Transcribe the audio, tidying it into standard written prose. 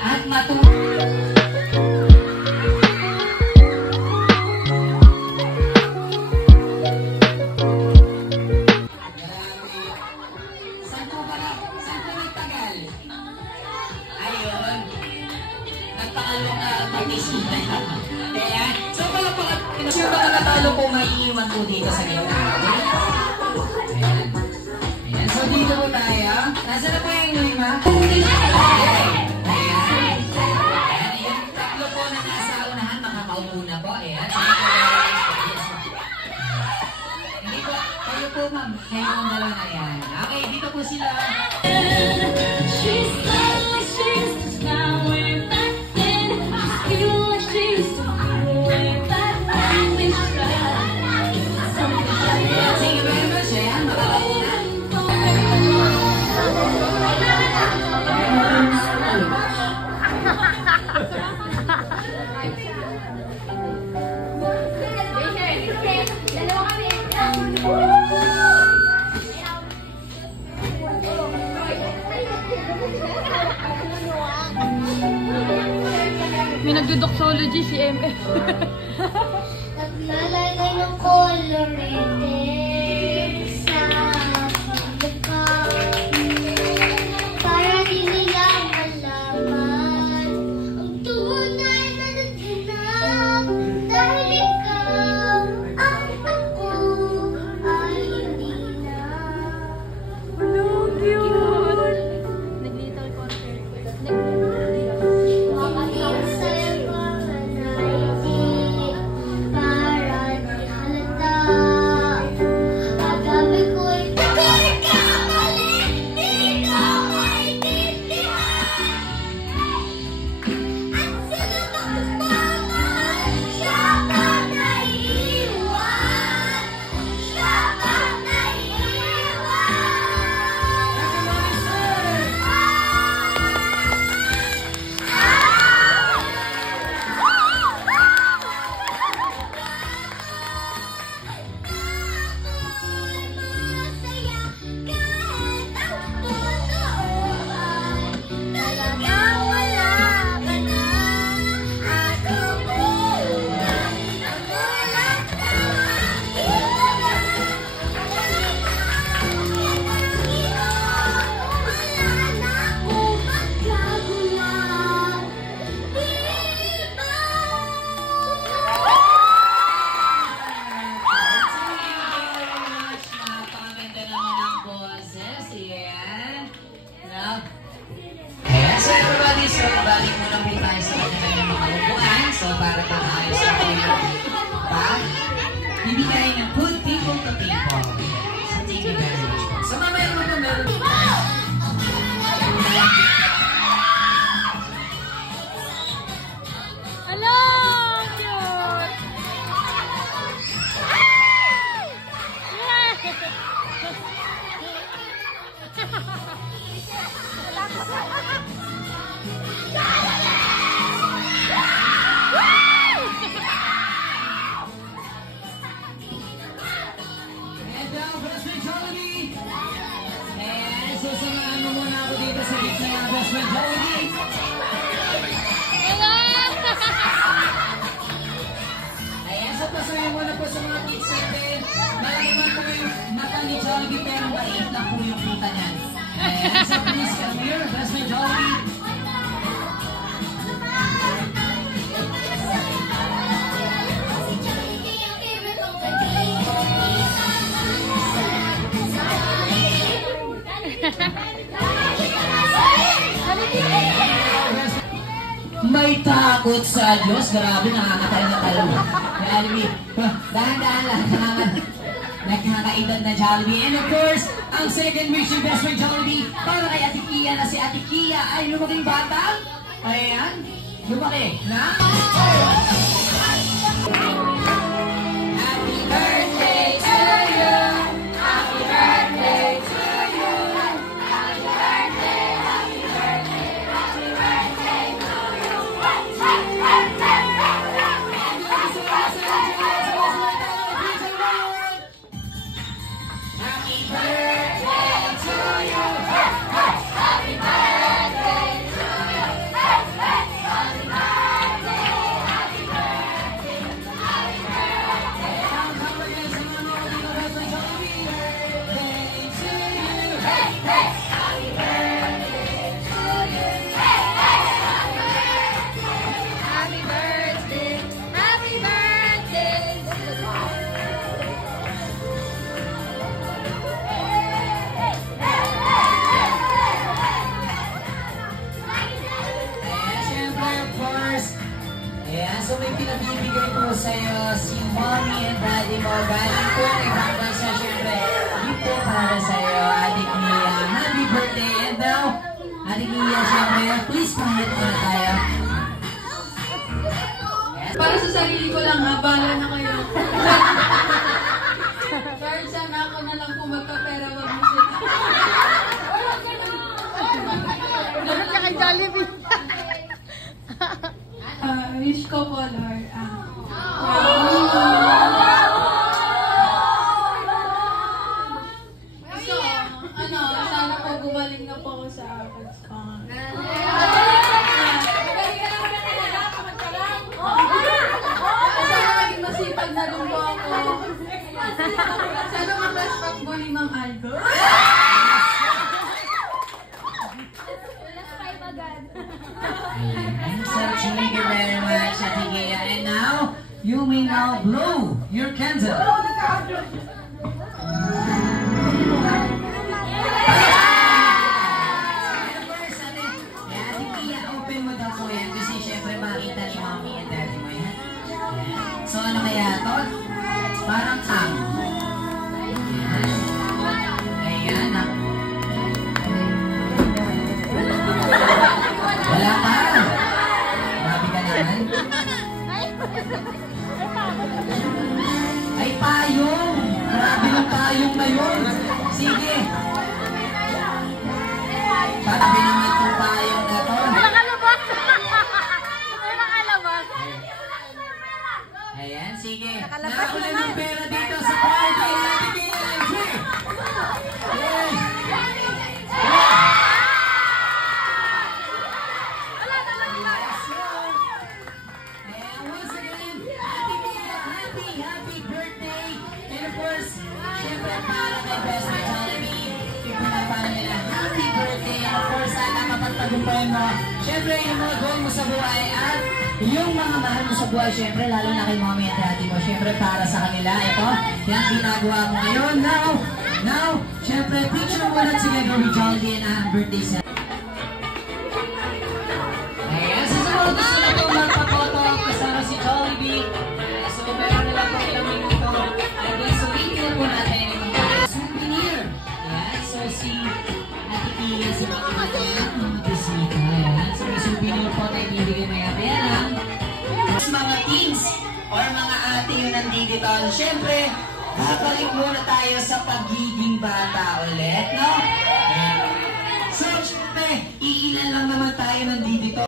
at matulog. Saan po nagtagal? Ayun. Nagpakalong na mag-isip. Ayan. So, sure baka natalo po maiiwan po dito sa gitna. Ayan. Ayan. So, dito po tayo. Nasaan na po yung lima? Ayan. Yung tatlo po na nasa unahan, makakaupo na po. Ayan. Hindi po. Kayo po, ma'am. Kayo ang dalawa na yan. Okay, dito po sila. May nagdo-doxology si MF. Naglalagay ng colorete sa mukha para di nila malaman ang tunay na naghanap dahil ikaw at ako ay hindi na. Hello, cute! Nag-little concert. So everybody muna po tayo sa kanya-kanya mga upuan. So para pang-ayos na po yung bibigay ng good people to people. So thank you very much po. So mamaya mo po meron. Hello! Cute! So samahan mo muna ako dito sa gitna ng Best Friend Jollibee. Hello! Ayan, so pasuyin muna po sa mga kids natin. Malaki man po yung mata ni Jollibee pero maliit lang po yung kita niyan. Ayan, so please come here, Best Friend Jollibee. May takot sa Diyos. Grabe, nakakatay na talo. Jollibee. Dahan-dahan lang. Nakakaedad na Jollibee. And of course, ang second wish yung Best Friend Jollibee para kay Ate Kia na si Ate Kia ay lumaking bata. Ayan. Lumaki. Na? Happy birthday to you. Happy birthday to you. Happy birthday, happy birthday, happy birthday to you. Happy birthday to you. Happy birthday to you. sa'yo si mommy and daddy mo. Galing po ibang bansa, syempre. Yun po para sa'yo, Ate Mia. Happy birthday! And now, Ate Mia, syempre, please pahit muna tayo. Para sa sarili ko lang, bala na kayo. Sir, sana ako na lang po magkapera, wag mo siya. Ganun ka kay Jollibee. Wish ko po, Lord. So, sana po gumaling na po ako sa ads ko. Sana maging masipag na rin po ako. Sana ma-flash pag bully Ma'am Aldo. Thank you very much, Ate Mia. And now, you may now blow your candle. Open mo daw po yan kasi syempre makita ni mommy and daddy mo yan. So ano kaya to? Parang ang. Ayan. Wala pa. Grabe ka naman. Ay, payong. Grabe yung payong na yun. Sige. Grabe naman yung payong na to. Nakalabas! Nakalabas! Ayan, sige. Nakula ng pera dito sa party. And once again, happy birthday. And of course, syempre para kay Best Friend Jollibee, ipinapano nila happy birthday. And of course, sana mapagtagumpayan mo. Syempre, yung mga goal mo sa buhay at yung mga mahal mo sa buhay, syempre, lalo na kay mommy at daddy mo. Syempre, para sa kanila, ito, yan ginagawa mo ngayon. Now, syempre, picture mo na together with Jollibee and happy birthday sa... Ayan, sa sumunod gusto na ito magpapoto kasama si Jollibee. So, meron na lang po ilang minuto. And then, sulitin na po natin yung mga souvenir. Ayan, so si Ate Pia, si Mama Pia, mga bisita. Ayan, so may souvenir po na ibibigay na yan. Ayan, mga teams or mga ate yun nandito. Siyempre, babalik muna tayo sa pagiging bata ulit, no? So, siyempre, iilan lang naman tayo nandito.